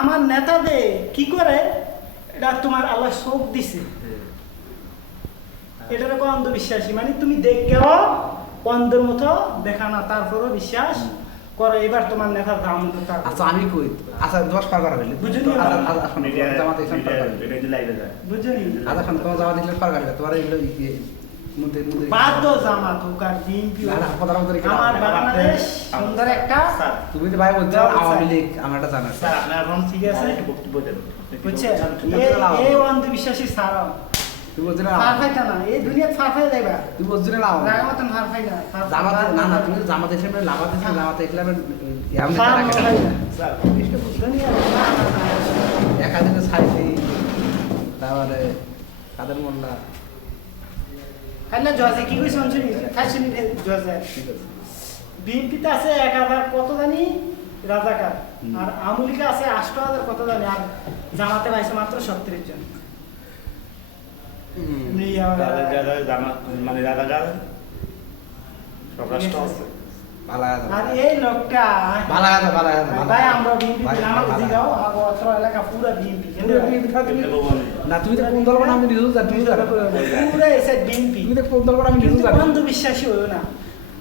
আমার নেতাদের কি করে এটা তোমার আল্লাহ শোক দিছে, এটার কোনো অন্ধবিশ্বাসী মানে তুমি দেখেও অন্ধের মতো দেখা না, তারপরও বিশ্বাস করো। এবার তোমার নেতার দাম থাকবে। আচ্ছা আমি কই আচ্ছা 10 পার করা হইলো বুঝলি? জামাতে ইসলাম পার করা এটা লাইভে যায় বুঝলি? আচ্ছা এখন তোমার জামাতে ইসলাম পার করা তোমার এগুলো মধ্যে মধ্যে বাদ দাও জামাত হোক আর বিএনপি হোক। না, প্রধানমন্ত্রী কি আমার না? বাংলাদেশ সুন্দর একটা স্যার তুমি তো ভাই বলছো আওয়ামী লীগ আমার এটা জানা স্যার আপনি এখন ঠিক আছে। একটু বক্তব্য দেন বুঝছেন? এই অন্ধবিশ্বাসী সারা তুমি বলছো না ফারফাইটা না, এই দুনিয়াত ফারফাই যাইবা তুমি বলছো না আওয়ামী জায়গা মতন ফারফাই না। জামাতে না না তুমি জামাতে ইসলামের লাভাতে জামাতে ইসলামের আমি ফারফাই না। স্যার দুনিয়ার না, না, না। একাধিক সাইফি তারপরে কাদের মোল্লা খাইলে জজে কি কইছ শুনি খাইছনি জজে ঠিক আছে বিএনপিতে আছে 1000 কত জানি রাজাকার, আর আমুলিকা আছে 8000 কত জানি, আর জামাতে পাইছে মাত্র 70 জন। যারা যারা জামা মানে রাজাকার সব রাষ্ট্র আছে ভালো আর এই লোকটা ভালো ভাই আমরা বিএনপি নামাজ দিগাও আমার অত্র এলাকা পুরো বিএনপি কেমনে বলবো না তুমি তো কোন দল বানাও আমি নিজেও জানি তুমি জানো পুরো এসে বিএনপি। তুমি তো কোন দল বানাও আমি নিজেও জানি অন্ধবিশ্বাসী হইও না।